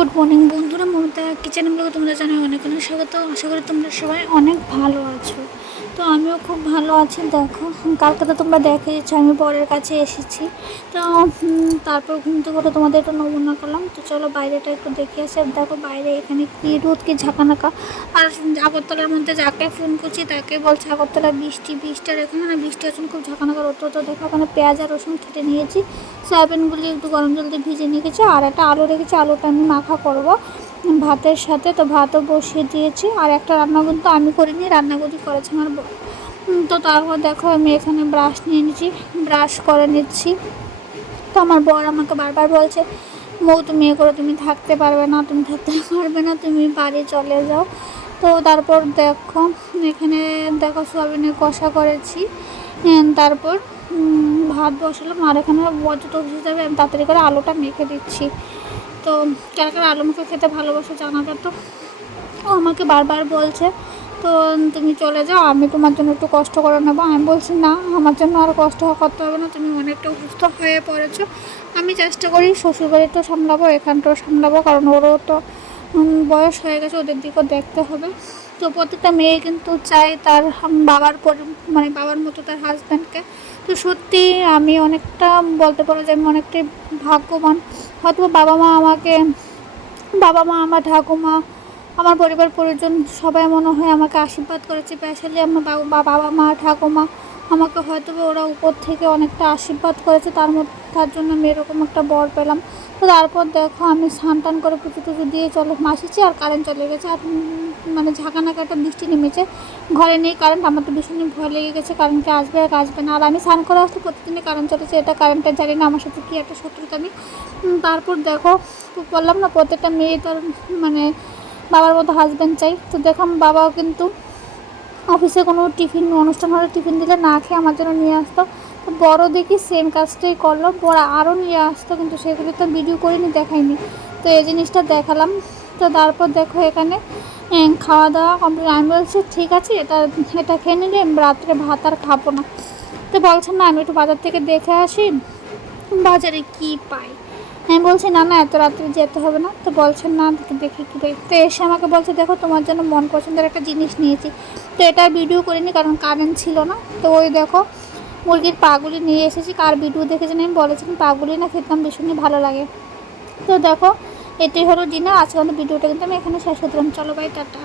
Good morning বন্ধুরা, Mamata kitchen ব্লগে তোমরা জানাই অনেক অনেক স্বাগত। আশা করি তোমরা সবাই অনেক ভালো আছো। তো আমিও খুব ভালো আছি। দেখো, কালকে তো তোমরা দেখেছো আমি বরের কাছে এসেছি। তো তারপর ঘুম থেকে উঠে তোমাদের একটু নমুনা করলাম। তো চলো বাইরেটা একটু দেখে আসি। আর দেখো বাইরে এখানে কি রোদ, কি ঝাঁকানাকা। আর আগরতলার মধ্যে যাকে ফোন করছি তাকে বলছে আগরতলা বৃষ্টি বৃষ্টি, আর এখানে না বৃষ্টি আছে, খুব ঝাঁকানাকা রোদ। তো দেখো ওখানে পেঁয়াজ আর রসুন কেটে নিয়েছি, সয়াবিনগুলি একটু গরম জল দিয়ে ভিজে নিয়েছি, আর একটা আলু রেখেছি, আলুটা আমি মাখা করব ভাতের সাথে। তো ভাতও বসিয়ে দিয়েছি। আর একটা রান্না কিন্তু আমি করিনি, রান্নাগুলি করেছি আমার বর। তো তারপর দেখো আমি এখানে ব্রাশ নিয়ে নিচ্ছি, ব্রাশ করে নিচ্ছি। তো আমার বর আমাকে বারবার বলছে, মৌ তুমি এ করে তুমি থাকতে পারবে না, তুমি থাকতে পারবে না, তুমি বাড়ি চলে যাও। তো তারপর দেখো এখানে দেখো সয়াবিনের কষা করেছি। তারপর ভাত বসালাম, আর এখানে যত হিসাবে আমি তাড়াতাড়ি করে আলুটা মেখে দিচ্ছি। তো কারা কারা আলু মাখা খেতে ভালোবাসে জানাবে তো। ও আমাকে বারবার বলছে, তো তুমি চলে যাও, আমি তোমার জন্য একটু কষ্ট করে নেবো। আমি বলছি না, আমার জন্য আর কষ্ট করতে হবে না, তুমি অনেকটা অসুস্থ হয়ে পড়েছো। আমি চেষ্টা করি শ্বশুরবাড়িটাও সামলাবো, এখানটাও সামলাবো, কারণ ওরও তো বয়স হয়ে গেছে, ওদের দিকেও দেখতে হবে। তো প্রত্যেকটা মেয়ে কিন্তু চায় তার বাবার মানে বাবার মতো তার হাজব্যান্ডকে। তো সত্যি আমি অনেকটা বলতে পারো যে আমি অনেকটাই ভাগ্যবান। হয়তো বাবা মা, আমার ঠাকুমা, আমার পরিবার পরিজন সবাই মনে হয় আমাকে আশীর্বাদ করেছে। স্পেশালি আমার বাবা মা ঠাকুমা আমাকে হয়তো ওরা উপর থেকে অনেকটা আশীর্বাদ করেছে, তার জন্য আমি এরকম একটা বর পেলাম। তো তারপর দেখো আমি স্নান টান করে পুজো টুজো দিয়ে চলে আসিছি, আর কারেন্ট চলে গেছে। আর মানে ঝাঁকানাকা একটা বৃষ্টি নেমেছে, ঘরে নেই কারেন্ট। আমার তো ভীষণই ভয় লেগে গেছে কারেন্টে আসবে আর আসবে না। আর আমি স্নান করে আসলে প্রতিদিনই কারেন্ট চলেছে, এটা কারেন্টের জানি না আমার সাথে কী একটা শত্রুতা আমি। তারপর দেখো বললাম না প্রত্যেকটা মেয়ে তার মানে বাবার মতো হাজব্যান্ড চাই। তো দেখো বাবাও কিন্তু অফিসে কোনো টিফিন অনুষ্ঠান হলে টিফিন দিলে না খেয়ে আমার জন্য নিয়ে আসতো। তো বড় দেখি সেম কাজটাই করলো, বড় আরও নিয়ে আসতো, কিন্তু সেগুলি তো ভিডিও করিনি, দেখাইনি। তো এই জিনিসটা দেখালাম। তো তারপর দেখো এখানে খাওয়া দাওয়া কমপ্লিট। আমি বলছি ঠিক আছে, এটা খেয়ে নিলে রাত্রে ভাত আর খাবো না। তো বলছেন না আমি একটু বাজার থেকে দেখে আসি বাজারে কি পাই। আমি বলছি না না এত রাত্রে যেতে হবে না। তো বলছেন না দেখি কী পাই। তো এসে আমাকে বলছে দেখো তোমার জন্য মন পছন্দের একটা জিনিস নিয়েছি। তো এটা ভিডিও করিনি কারণ কারেন্ট ছিল না। তো ওই দেখো মুরগির পাগুলি নিয়ে এসেছি। কার ভিডিও দেখেছেন আমি বলেছিলাম পাগুলি না খেতাম ভীষণই ভালো লাগে। তো দেখো এটাই হলো ডিনার। আজকে আমাদের ভিডিওটা কিন্তু আমি এখানে শেষ করলাম। চলো বাই, টাটা।